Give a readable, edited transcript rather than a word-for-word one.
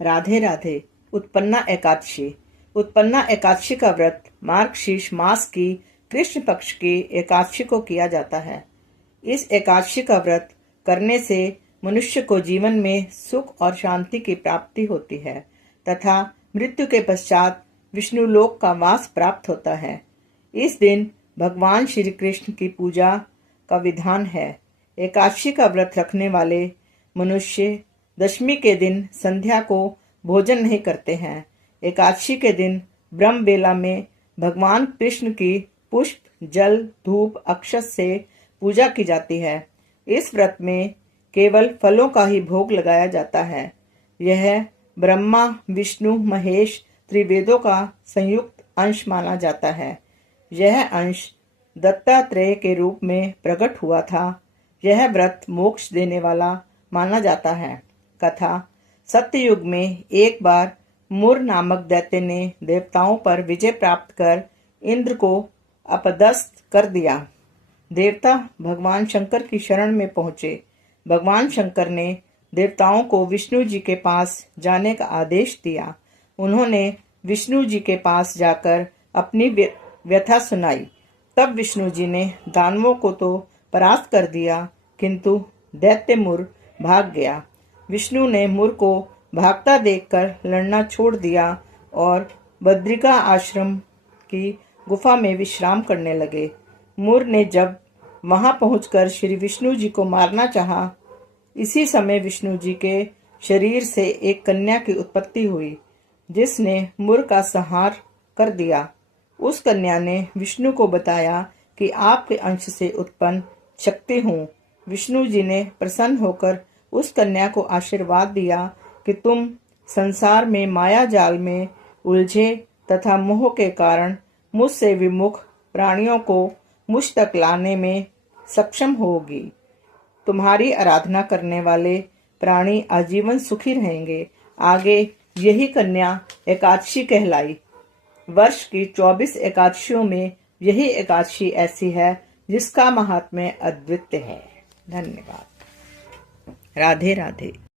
राधे राधे। उत्पन्ना एकादशी। उत्पन्ना एकादशी का व्रत मार्गशीर्ष मास की कृष्ण पक्ष की एकादशी को किया जाता है। इस एकादशी का व्रत करने से मनुष्य को जीवन में सुख और शांति की प्राप्ति होती है तथा मृत्यु के पश्चात विष्णु लोक का वास प्राप्त होता है। इस दिन भगवान श्री कृष्ण की पूजा का विधान है। एकादशी का व्रत रखने वाले मनुष्य दशमी के दिन संध्या को भोजन नहीं करते हैं। एकादशी के दिन ब्रह्म बेला में भगवान कृष्ण की पुष्प, जल, धूप, अक्षत से पूजा की जाती है। इस व्रत में केवल फलों का ही भोग लगाया जाता है। यह ब्रह्मा, विष्णु, महेश त्रिवेदों का संयुक्त अंश माना जाता है। यह अंश दत्तात्रेय के रूप में प्रकट हुआ था। यह व्रत मोक्ष देने वाला माना जाता है। कथा। सत्ययुग में एक बार मुर नामक दैत्य ने देवताओं पर विजय प्राप्त कर इंद्र को अपदस्थ कर दिया। देवता भगवान शंकर की शरण में पहुंचे। भगवान शंकर ने देवताओं को विष्णु जी के पास जाने का आदेश दिया। उन्होंने विष्णु जी के पास जाकर अपनी व्यथा सुनाई। तब विष्णु जी ने दानवों को तो परास्त कर दिया, किंतु दैत्य मुर भाग गया। विष्णु ने मुर को भागता देखकर लड़ना छोड़ दिया और बद्रिका आश्रम की गुफा में विश्राम करने लगे। मुर ने जब वहां पहुंचकर श्री विष्णु जी को मारना चाहा, इसी समय विष्णु जी के शरीर से एक कन्या की उत्पत्ति हुई, जिसने मुर का संहार कर दिया। उस कन्या ने विष्णु को बताया कि आपके अंश से उत्पन्न शक्ति हूँ। विष्णु जी ने प्रसन्न होकर उस कन्या को आशीर्वाद दिया कि तुम संसार में माया जाल में उलझे तथा मोह के कारण मुझसे विमुख प्राणियों को मुझ तक लाने में सक्षम होगी। तुम्हारी आराधना करने वाले प्राणी आजीवन सुखी रहेंगे। आगे यही कन्या एकादशी कहलाई। वर्ष की 24 एकादशियों में यही एकादशी ऐसी है जिसका महात्म्य अद्वितीय है। धन्यवाद। राधे राधे।